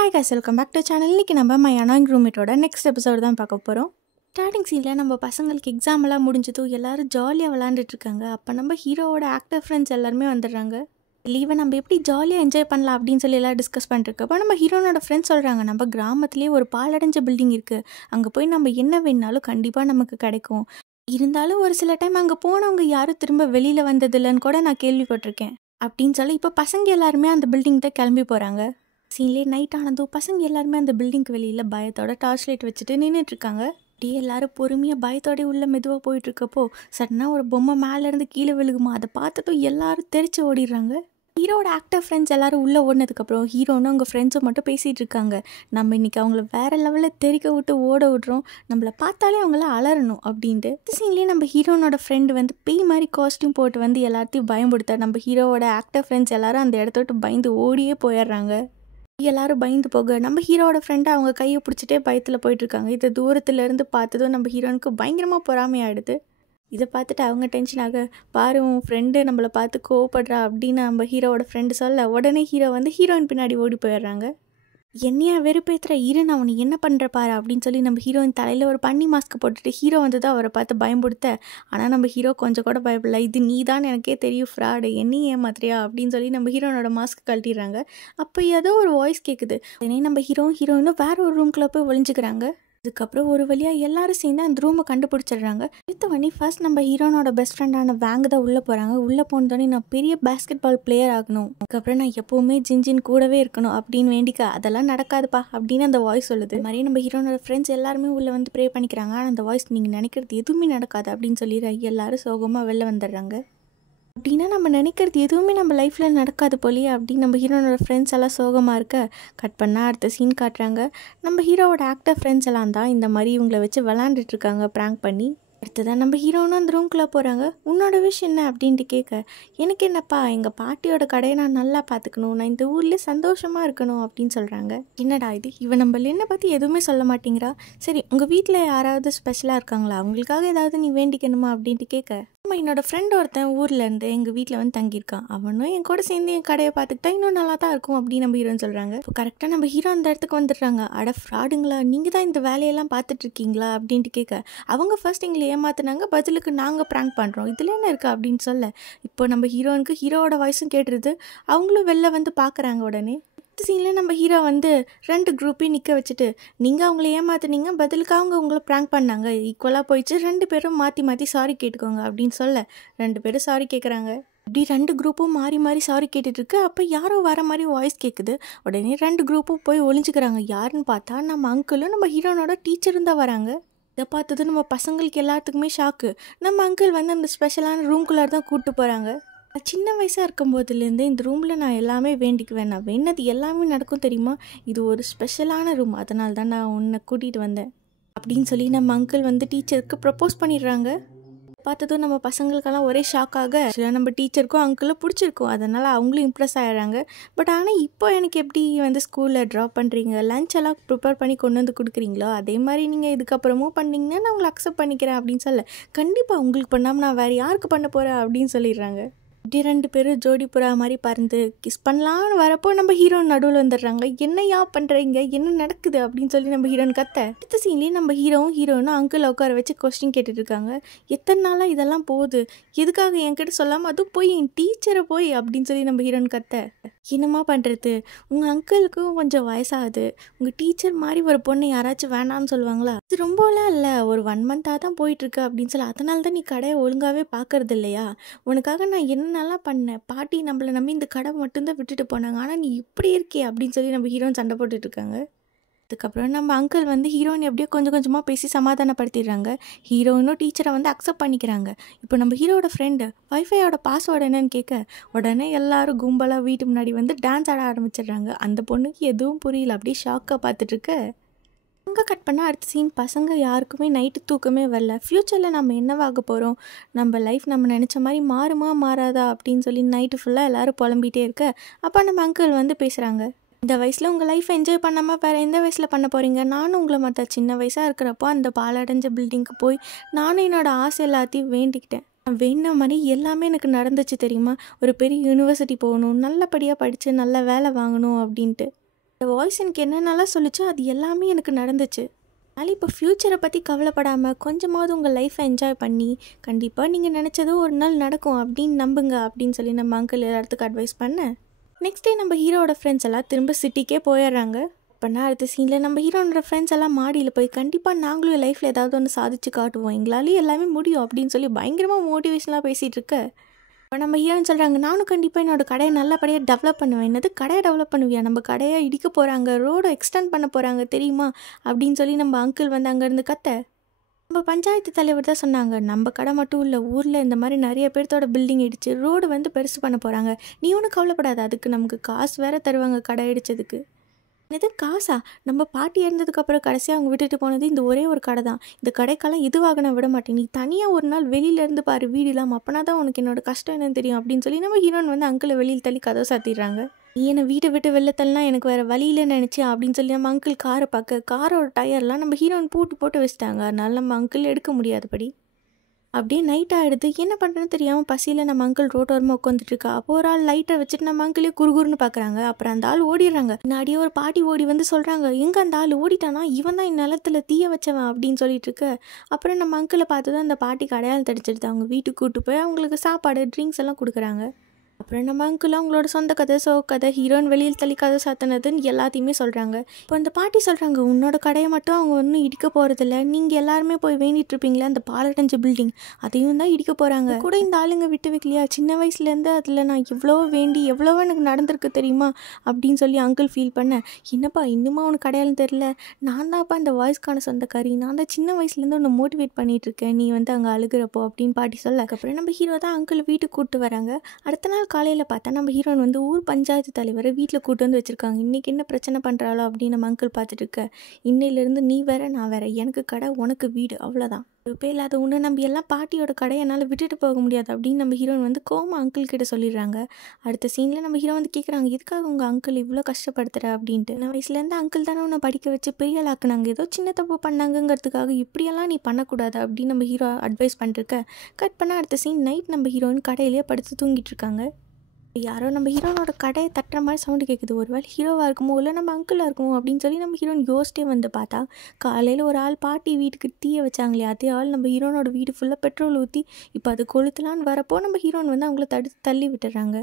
Hi guys, welcome back to channel. இன்றைக்கி நம்ம my annoying ரூம்மேட்டோட நெக்ஸ்ட் எபிசோடு தான் பார்க்க போகிறோம். ஸ்டார்டிங் சீனில் நம்ம பசங்களுக்கு எக்ஸாம் எல்லாம் முடிஞ்சதும் எல்லோரும் ஜாலியாக விளாண்டுட்ருக்காங்க. அப்போ நம்ம ஹீரோவோட ஆக்டர் ஃப்ரெண்ட்ஸ் எல்லாருமே வந்துடுறாங்க. லீவை நம்ம எப்படி ஜாலியாக என்ஜாய் பண்ணலாம் அப்படின்னு சொல்லி எல்லாம் டிஸ்கஸ் பண்ணிட்டுருக்கப்போ நம்ம ஹீரோனோட ஃப்ரெண்ட்ஸ் சொல்கிறாங்க, நம்ம கிராமத்துலேயே ஒரு பாலடைஞ்ச பில்டிங் இருக்குது, அங்கே போய் நம்ம என்ன வேணாலும் கண்டிப்பாக நமக்கு கிடைக்கும். இருந்தாலும் ஒரு சில டைம் அங்கே போனவங்க யாரும் திரும்ப வெளியில் வந்ததில்லைன்னு கூட நான் கேள்விப்பட்டிருக்கேன் அப்படின்னு சொல்லி இப்போ பசங்க எல்லாருமே அந்த பில்டிங் தான் கிளம்பி போகிறாங்க. சீன்லேயே நைட் ஆனதும் பசங்க எல்லாருமே அந்த பில்டிங்க்கு வெளியில் பயத்தோட டார்ச் லைட் வச்சுட்டு நின்றுட்டுருக்காங்க. அப்படியே எல்லாரும் பொறுமையாக பயத்தோடய உள்ள மெதுவாக போயிட்டுருக்கப்போ சடனாக ஒரு பொம்மை மேலேருந்து கீழே விழுகுமா, அதை பார்த்ததும் எல்லாரும் தெரிச்சு ஓடிடுறாங்க. ஹீரோட ஆக்டர் ஃப்ரெண்ட்ஸ் எல்லாரும் உள்ளே ஓடினதுக்கப்புறம் ஹீரோன்னு அவங்க ஃப்ரெண்ட்ஸும் மட்டும் பேசிகிட்டு இருக்காங்க. நம்ம இன்றைக்கி அவங்கள வேறு லெவலில் தெறிக்க விட்டு ஓட விட்றோம், நம்மளை பார்த்தாலே அவங்கள அலறணும் அப்படின்ட்டு. சீன்லேயே நம்ம ஹீரோனோட ஃப்ரெண்டு வந்து பேய் மாதிரி காஸ்ட்யூம் போட்டு வந்து எல்லாத்தையும் பயன்படுத்த நம்ம ஹீரோவோட ஆக்டர் ஃப்ரெண்ட்ஸ் எல்லாரும் அந்த இடத்த விட்டு பயந்து ஓடியே போயிடுறாங்க. எல்லாரும் பயந்து போக நம்ம ஹீரோட ஃப்ரெண்டு அவங்க கையை பிடிச்சிட்டே பயத்தில் போயிட்டுருக்காங்க. இதை தூரத்துலேருந்து பார்த்ததும் நம்ம ஹீரோனுக்கு பயங்கரமாக பொறாமையாயிடுது. இதை பார்த்துட்டு அவங்க டென்ஷன் ஆக, பாரு உன் ஃப்ரெண்டு நம்மளை பார்த்து கோவப்படுறா அப்படின்னு நம்ம ஹீரோவோட ஃப்ரெண்டு சொல்ல உடனே ஹீரோ வந்து ஹீரோயின் பின்னாடி ஓடி போயிடுறாங்க. என்னையா வெறுப்பேற்றுற, இரு நான் அவனை என்ன பண்ணுற பாரு அப்படின்னு சொல்லி நம்ம ஹீரோயின் தலையில் ஒரு பன்னி மாஸ்க் போட்டுட்டு ஹீரோ வந்து தான் அவரை பார்த்து பயன்படுத்த. ஆனால் நம்ம ஹீரோ கொஞ்சம் கூட பயப்படல, இது நீ தான் எனக்கே தெரியும் ஃப்ராடு, என்னையும் ஏமாத்திரியா அப்படின்னு சொல்லி நம்ம ஹீரோனோட மாஸ்க் கழட்டிடுறாங்க. அப்போ ஏதோ ஒரு வாய்ஸ் கேட்குது. உடனே நம்ம ஹீரோயினும் வேறு ஒரு ரூம்குள்ளே போய் ஒளிஞ்சுக்கிறாங்க. அதுக்கப்புறம் ஒரு வழியாக எல்லாரும் சேர்ந்து அந்த ரூமை கண்டுபிடிச்சிடுறாங்க. அடுத்த ஃபர்ஸ்ட் நம்ம ஹீரோனோட பெஸ்ட் ஃப்ரெண்டான வேங் தான் உள்ளே போகிறாங்க. உள்ளே போனதோடனே நான் பெரிய பேஸ்கெட் பால் பிளேயர் ஆகணும், அதுக்கப்புறம் நான் எப்போவுமே ஜின்ஜின் கூடவே இருக்கணும் அப்படின்னு வேண்டிக்க. அதெல்லாம் நடக்காதுப்பா அப்படின்னு அந்த வாய்ஸ் சொல்லுது. இது மாதிரி நம்ம ஹீரோனோட ஃப்ரெண்ட்ஸ் எல்லாருமே உள்ளே வந்து ப்ரே பண்ணிக்கிறாங்க. ஆனால் அந்த வாய்ஸ் நீங்கள் நினைக்கிறது எதுவுமே நடக்காது அப்படின்னு சொல்லி எல்லாரும் சோகமாக வெளில வந்துடுறாங்க. அப்படின்னா நம்ம நினைக்கிறது எதுவுமே நம்ம லைஃப்பில் நடக்காது போலியே அப்படின்னு நம்ம ஹீரோனோட ஃப்ரெண்ட்ஸ் எல்லாம் சோகமாக இருக்க. கட் பண்ணால் அடுத்த சீன் காட்டுறாங்க. நம்ம ஹீரோவோட ஆக்டர் ஃப்ரெண்ட்ஸ் எல்லாம் தான் இந்த மாதிரி இவங்களை வச்சு விளாண்டுட்ருக்காங்க ப்ராங்க் பண்ணி. அடுத்ததான் நம்ம ஹீரோனும் அந்த ரூம்குள்ளே போகிறாங்க. உன்னோட விஷ் என்ன அப்படின்ட்டு கேட்க, எனக்கு என்னப்பா, எங்கள் பாட்டியோட கடையை நான் நல்லா பார்த்துக்கணும், நான் இந்த ஊர்லேயே சந்தோஷமாக இருக்கணும் அப்படின்னு சொல்கிறாங்க. என்னடா இது, இவன் நம்ம என்னை பற்றி எதுவுமே சொல்ல மாட்டேங்கிறா. சரி உங்கள் வீட்டில் யாராவது ஸ்பெஷலாக இருக்காங்களா, அவங்களுக்காக ஏதாவது நீ வேண்டிக்கணுமா அப்படின்ட்டு கேட்க, என்னோட ஃப்ரெண்ட் ஒருத்தன் ஊர்லேருந்து எங்கள் வீட்டில் வந்து தங்கியிருக்கான், அவனும் என் கூட சேர்ந்து என் கடையை பார்த்துக்கிட்டா இன்னும் நல்லா தான் இருக்கும் அப்படின்னு நம்ம ஹீரோன்னு சொல்கிறாங்க. இப்போ கரெக்டாக நம்ம ஹீரோ அந்த இடத்துக்கு வந்துடுறாங்க. அட ஃப்ராடுங்களா, நீங்கள் தான் இந்த வேலையெல்லாம் பார்த்துட்ருக்கீங்களா அப்படின்ட்டு கேட்க, அவங்க ஃபர்ஸ்ட் எங்களை ஏமாத்தினாங்க, பதிலுக்கு நாங்கள் ப்ராங்க் பண்ணுறோம், இதில் என்ன இருக்குது அப்படின்னு சொல்ல. இப்போ நம்ம ஹீரோனுக்கு ஹீரோவோட வாய்ஸும் கேட்டுருது. அவங்களும் வெளில வந்து பார்க்குறாங்க. உடனே சீனில் நம்ம ஹீரோ வந்து 2 குரூப்பையும் நிற்க வச்சுட்டு, நீங்கள் அவங்கள ஏமாத்துனீங்க, பதிலுக்கு அவங்க உங்களை ப்ராங்க் பண்ணாங்க, ஈக்குவலாக போயிடுச்சு, 2 பேரும் மாற்றி மாற்றி சாரி கேட்டுக்கோங்க அப்படின்னு சொல்ல 2 பேரும் சாரி கேட்குறாங்க. இப்படி 2 குரூப்பும் மாறி மாறி சாரி கேட்டுட்ருக்கு. அப்போ யாரோ வர மாதிரி வாய்ஸ் கேட்குது. உடனே 2 குரூப்பும் போய் ஒளிஞ்சுக்கிறாங்க. யாருன்னு பார்த்தா நம்ம அங்கிளும் நம்ம ஹீரோனோட டீச்சரும் தான் வராங்க. இதை பார்த்தது நம்ம பசங்களுக்கு எல்லாத்துக்குமே ஷாக்கு. நம்ம அங்கிள் வந்து அந்த ஸ்பெஷலான ரூம்குள்ளார தான் கூப்பிட்டு போகிறாங்க. சின்ன வயசாக இருக்கும்போதுலேருந்து இந்த ரூமில் நான் எல்லாமே வேண்டிக்குவேன், நான் வேணது எல்லாமே நடக்கும் தெரியுமா, இது ஒரு ஸ்பெஷலான ரூம், அதனால தான் நான் உன்னை கூட்டிகிட்டு வந்தேன் அப்படின்னு சொல்லி நம்ம அங்கிள் வந்து டீச்சருக்கு ப்ரப்போஸ் பண்ணிடுறாங்க. பார்த்ததும் நம்ம பசங்களுக்கெல்லாம் ஒரே ஷாக்காக, நம்ம டீச்சருக்கும் அங்கிளும் பிடிச்சிருக்கும், அதனால் அவங்களும் இம்ப்ரெஸ் ஆகிடுறாங்க. பட் ஆனால் இப்போ எனக்கு எப்படி வந்து ஸ்கூலில் ட்ராப் பண்ணுறீங்க, லஞ்ச் எல்லாம் ப்ரிப்பேர் பண்ணி கொண்டு வந்து கொடுக்குறீங்களோ அதே மாதிரி நீங்கள் இதுக்கப்புறமும் பண்ணிங்கன்னா நான் உங்களை அக்செப்ட் பண்ணிக்கிறேன் அப்படின்னு சொல்ல, கண்டிப்பாக உங்களுக்கு பண்ணாமல் நான் வேறு யாருக்கு பண்ண போகிறேன் அப்படின்னு சொல்லிடுறாங்க. இப்படி 2 பேரும் ஜோடி புறா மாதிரி பறந்து கிஸ் பண்ணலான்னு வரப்போ நம்ம ஹீரோயின் நடுவில் வந்துடுறாங்க. என்னையா பண்ணுறீங்க, என்ன நடக்குது அப்படின்னு சொல்லி நம்ம ஹீரோயின் கத்த. அடுத்த சீன்லேயே நம்ம ஹீரோயினும் அங்கிள் உட்கார வச்சு கொஸ்டின் கேட்டுட்டு இருக்காங்க. எத்தனை நாளாக இதெல்லாம் போகுது, எதுக்காக என்கிட்ட சொல்லாமல் அதுவும் போய் என் டீச்சரை போய் அப்படின்னு சொல்லி நம்ம ஹீரோயின் கத்த. என்னம்மா பண்ணுறது, உங்கள் அங்கிளுக்கும் கொஞ்சம் வயசாகுது, உங்கள் டீச்சர் மாதிரி ஒரு பொண்ணு யாராச்சும் வேணான்னு சொல்லுவாங்களா, இது ரொம்பலாம் இல்லை, ஒரு 1 மந்த்தாக தான் போயிட்டுருக்கு அப்படின்னு சொல்லி, அதனால தான் நீ கடையை ஒழுங்காகவே பார்க்கறது இல்லையா, உனக்காக நான் என்னென்னலாம் பண்ணேன், பாட்டி நம்மளை நம்பி இந்த கடை மட்டும்தான் விட்டுட்டு போனாங்க, ஆனால் நீ இப்படி இருக்கே அப்படின்னு சொல்லி நம்ம ஹீரோயின் சண்டை போட்டுட்ருக்காங்க. அதுக்கப்புறம் நம்ம அங்கிள் வந்து ஹீரோயின் எப்படியோ கொஞ்சம் கொஞ்சமாக பேசி சமாதானப்படுத்திடுறாங்க. ஹீரோயினும் டீச்சரை வந்து அக்செப்ட் பண்ணிக்கிறாங்க. இப்போ நம்ம ஹீரோட ஃப்ரெண்டு வைஃபையோட பாஸ்வேர்டு என்னன்னு கேட்க, உடனே எல்லாரும் கும்பலாக வீட்டு முன்னாடி வந்து டான்ஸ் ஆட ஆரம்பிச்சிடுறாங்க. அந்த பொண்ணுக்கு எதுவும் புரியல, அப்படியே ஷாக்காக பார்த்துட்ருக்க. அங்கே கட் பண்ணால் அடுத்த சீன், பசங்க யாருக்குமே நைட்டு தூக்கமே வரல. ஃப்யூச்சரில் நம்ம என்னவாக போகிறோம், நம்ம லைஃப் நம்ம நினச்ச மாதிரி மாறுமா மாறாதா அப்படின்னு சொல்லி நைட்டு ஃபுல்லாக எல்லோரும் புலம்பிகிட்டே இருக்க. அப்போ நம்ம அங்கிள் வந்து பேசுகிறாங்க, இந்த வயசில் உங்கள் லைஃப்பை என்ஜாய் பண்ணாமல் வேறு எந்த வயசில் பண்ண போகிறீங்க, நானும் உங்களை மற்ற சின்ன வயசாக இருக்கிறப்போ அந்த பாலடைஞ்ச பில்டிங்க்கு போய் நானும் என்னோடய ஆசை எல்லாத்தையும் வேண்டிக்கிட்டேன், வேணுன மாதிரி எல்லாமே எனக்கு நடந்துச்சு தெரியுமா, ஒரு பெரிய யூனிவர்சிட்டி போகணும், நல்லபடியாக படித்து நல்ல வேலை வாங்கணும் அப்படின்ட்டு. அந்த வாய்ஸ் எனக்கு என்னென்னலாம் சொல்லிச்சோ அது எல்லாமே எனக்கு நடந்துச்சு. அதனால் இப்போ ஃப்யூச்சரை பற்றி கவலைப்படாமல் கொஞ்சமாவது உங்கள் லைஃப்பை என்ஜாய் பண்ணி கண்டிப்பாக நீங்கள் நினச்சதோ ஒரு நாள் நடக்கும் அப்படின்னு நம்புங்க அப்படின்னு சொல்லி நம்ம அங்கிள் எல்லாத்துக்கும் அட்வைஸ் பண்ணேன். நெக்ஸ்ட் டே நம்ம ஹீரோட ஃப்ரெண்ட்ஸ் எல்லாம் திரும்ப சிட்டிக்கே போயிடுறாங்க. அப்போனா அடுத்த சீனில் நம்ம ஹீரோனோட ஃப்ரெண்ட்ஸ் எல்லாம் மாடியில் போய் கண்டிப்பாக நாங்களும் லைஃப்பில் ஏதாவது ஒன்று சாதிச்சு காட்டுவோம், எங்களாலேயும் எல்லாமே முடியும் அப்படின்னு சொல்லி பயங்கரமாக மோட்டிவேஷனாக பேசிகிட்டு இருக்க இப்போ நம்ம ஹீரோன்னு சொல்கிறாங்க, நானும் கண்டிப்பாக என்னோடய கடையை நல்லபடியாக டெவலப் பண்ணுவேன். என்னது கடையை டெவலப் பண்ணுவியா? நம்ம கடையை இடிக்க போகிறாங்க, ரோடை எக்ஸ்டெண்ட் பண்ண போகிறாங்க தெரியுமா அப்படின்னு சொல்லி நம்ம அங்கிள் வந்து அங்கேருந்து கத்த. நம்ம பஞ்சாயத்து தலைவர் தான் சொன்னாங்க, நம்ம கடை மட்டும் இல்லை, ஊரில் இந்த மாதிரி நிறைய பேர்த்தோட பில்டிங் இடிச்சு ரோடு வந்து பெருசு பண்ண போகிறாங்க, நீ ஒன்றும் கவலைப்படாத, அதுக்கு நமக்கு காசு வேறு தருவாங்க கடை இடிச்சதுக்கு. இது காசா? நம்ம பாட்டி இறந்ததுக்கப்புறம் கடைசியாக அவங்க விட்டுட்டு போனது இந்த ஒரே ஒரு கடை தான். இந்த கடைக்கெல்லாம் இதுவாக நான் விட மாட்டேன், நீ தனியாக ஒரு நாள் வெளியிலேருந்து பாரு வீடு இல்லாமல், அப்போனா தான் உனக்கு என்னோட கஷ்டம் என்னன்னு தெரியும் அப்படின்னு சொல்லி நம்ம ஹீரோன் வந்து அங்கிளை வெளியில் தள்ளி கதவை சாத்திடுறாங்க. நீ என்னை வீட்டை விட்டு வெளில தள்ளினா எனக்கு வேறு வழியில் நினச்சேன் அப்படின்னு சொல்லி நம்ம அங்கிள் காரை பார்க்க காரோட டயர்லாம் நம்ம ஹீரோன் போட்டு வச்சுட்டாங்க. அதனால நம்ம அங்கிள் எடுக்க முடியாதபடி அப்படியே நைட் ஆகிடுது. என்ன பண்ணுறதுன்னு தெரியாமல் பசியில் நம்ம அங்கிள் ரோட்டோரமாக உட்காந்துட்ருக்கா. அப்போ ஒரு ஆள் லைட்டை வச்சுட்டு நம்ம அங்கிளே குறுகுறுன்னு பார்க்குறாங்க. அப்புறம் அந்த ஆள் ஓடிடுறாங்க. முன்னாடியே ஒரு பாட்டி ஓடி வந்து சொல்கிறாங்க, எங்கே அந்த ஆள் ஓடிட்டானா, இவன் தான் என் நிலத்தில் தீய வச்சவன் அப்படின்னு சொல்லிட்டு இருக்க. அப்புறம் நம்ம அங்கிளை பார்த்து தான் அந்த பாட்டிக்கு அடையாளம் தடிச்சிடுது. அவங்க வீட்டுக்கு கூப்பிட்டு போய் அவங்களுக்கு சாப்பாடு ட்ரிங்க்ஸ் எல்லாம் கொடுக்குறாங்க. அப்புறம் நம்ம அங்கிள் அவங்களோட சொந்த கதை கதை ஹீரோயின் வெளியில் தள்ளி கதை சாத்தினதுன்னு எல்லாத்தையுமே சொல்கிறாங்க. இப்போ அந்த பாட்டி சொல்கிறாங்க, உன்னோட கடையை மட்டும் அவங்க ஒன்றும் இடிக்க போகிறதில்ல, நீங்கள் எல்லாருமே போய் வேண்டிட்டு இருப்பீங்களே அந்த பாலடைஞ்ச பில்டிங், அதையும் தான் இடிக்க போகிறாங்க. கூட இந்த ஆளுங்க விட்டு வைக்கலையா, சின்ன வயசுலேருந்து அதில் நான் எவ்வளோ வேண்டி எவ்வளவோ எனக்கு நடந்திருக்கு தெரியுமா அப்படின்னு சொல்லி அங்கிள் ஃபீல் பண்ணேன். என்னப்பா இன்னுமா உனக்கு அடையாளம் தெரில, நான் தான்ப்பா அந்த வாய்ஸ்க்கான சொந்தக்காரி, நான் தான் சின்ன வயசுலேருந்து உன்னை மோட்டிவேட் பண்ணிகிட்ருக்கேன், நீ வந்து அங்கே அழுகிறப்போ அப்படின்னு பாட்டி சொல்ல. அதுக்கப்புறம் நம்ம ஹீரோ தான் அங்கிள் வீட்டுக்கு கூப்பிட்டு வராங்க. அடுத்த நாள் காலையில் பார்த்தா நம்ம ஹீரோயின் வந்து ஊர் பஞ்சாயத்து தலைவரை வீட்டில் கூட்டு வந்து வச்சுருக்காங்க. இன்றைக்கி என்ன பிரச்சனை பண்ணுறாளோ அப்படின்னு நம்ம அங்கிள் பார்த்துட்டு இருக்க. இன்னையிலேருந்து நீ வேற நான் வேற, எனக்கு கடை உனக்கு வீடு, அவ்வளோதான். இப்போ இல்லாத உன்னை நம்பி எல்லாம் பாட்டியோட கடையை என்னால் விட்டுட்டு போக முடியாது அப்படின்னு நம்ம ஹீரோயின் வந்து கோமா அங்கிள் கிட்ட சொல்லிடுறாங்க. அடுத்த சீனில் நம்ம ஹீரோ வந்து கேட்குறாங்க, எதுக்காக உங்கள் அங்கிள் இவ்வளோ கஷ்டப்படுத்துகிற அப்படின்ட்டு. நான் வயசுலேருந்து அங்கிள் தானே உன்னை படிக்க வச்சு பெரிய ஆளாக்குனாங்க, ஏதோ சின்ன தப்பு பண்ணாங்கிறதுக்காக இப்படியெல்லாம் நீ பண்ணக்கூடாது அப்படின்னு நம்ம ஹீரோ அட்வைஸ் பண்ணிருக்க. கட் பண்ணால் அடுத்த சீன் நைட் நம்ம ஹீரோயின் கடையிலேயே படுத்து தூங்கிட்டு இருக்காங்க. யாரோ நம்ம ஹீரோனோட கடையை தட்டுற மாதிரி சவுண்டு கேட்குது. ஒரு வேளை ஹீரோவாக இருக்குமோ இல்லை நம்ம அங்கிளாக இருக்குமோ அப்படின்னு சொல்லி நம்ம ஹீரோன் யோசிச்சிட்டே வந்து பார்த்தா காலையில் ஒரு ஆள் பாட்டி வீட்டுக்கு தீய வச்சாங்களே, அதே ஆள் நம்ம ஹீரோனோட வீடு ஃபுல்லாக பெட்ரோல் ஊற்றி இப்போ அது கொளுத்தலான்னு வரப்போ நம்ம ஹீரோன் வந்து அவங்கள தள்ளி விட்டுறாங்க.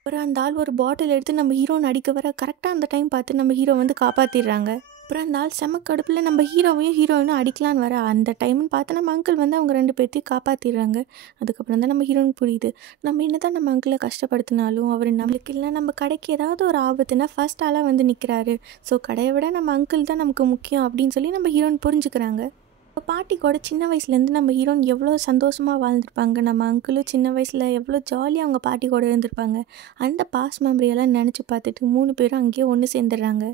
அப்புறம் அந்த ஆள் ஒரு பாட்டில் எடுத்து நம்ம ஹீரோன் அடிக்க வர கரெக்டாக அந்த டைம் பார்த்து நம்ம ஹீரோ வந்து காப்பாற்றிடுறாங்க. அப்புறம் அந்த ஆள் செமக்கடுப்பில் நம்ம ஹீரோவையும் ஹீரோயினும் அடிக்கலான்னு வர அந்த டைம்னு பார்த்து நம்ம அங்கிள் வந்து அவங்க 2 பேர்த்தையும் காப்பாற்றிடுறாங்க. அதுக்கப்புறம் தான் நம்ம ஹீரோயின் புரியுது, நம்ம என்ன தான் நம்ம அங்கிளை கஷ்டப்படுத்தினாலும் அவர் நம்மளுக்கு இல்லை, நம்ம கடைக்கு ஏதாவது ஒரு ஆபத்துனா ஃபர்ஸ்ட் ஆளாக வந்து நிற்கிறாரு. ஸோ கடையை விட நம்ம அங்கிள் தான் நமக்கு முக்கியம் அப்படின்னு சொல்லி நம்ம ஹீரோயின் புரிஞ்சுக்கிறாங்க. இப்போ பாட்டி கூட சின்ன வயசுலேருந்து நம்ம ஹீரோயின் எவ்வளோ சந்தோஷமாக வாழ்ந்துருப்பாங்க, நம்ம அங்கிளும் சின்ன வயசில் எவ்வளோ ஜாலியாக அவங்க பாட்டி கூட இருந்திருப்பாங்க. அந்த பாஸ்ட் மெமரியெல்லாம் நினச்சி பார்த்துட்டு 3 பேரும் அங்கேயே ஒன்று சேர்ந்துடுறாங்க.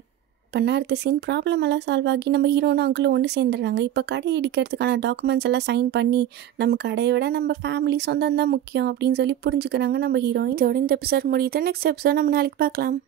இப்போ அடுத்த சீன் ப்ராப்ளம் எல்லாம் சால்வ் ஆகி நம்ம ஹீரோனும் அங்கிளும் ஒன்று சேர்ந்துடுறாங்க. இப்போ கடை இடிக்கிறதுக்கான டாக்குமெண்ட்ஸ் எல்லாம் சைன் பண்ணி நம்ம கடையை விட நம்ம ஃபேமிலி சொந்தம் தான் முக்கியம் அப்படின்னு சொல்லி புரிஞ்சுக்கிறாங்க நம்ம ஹீரோயின். இதோட இந்த எபிசோட் முடியுது. நெக்ஸ்ட் எபிசோட் நம்ம நாளைக்கு பார்க்கலாம்.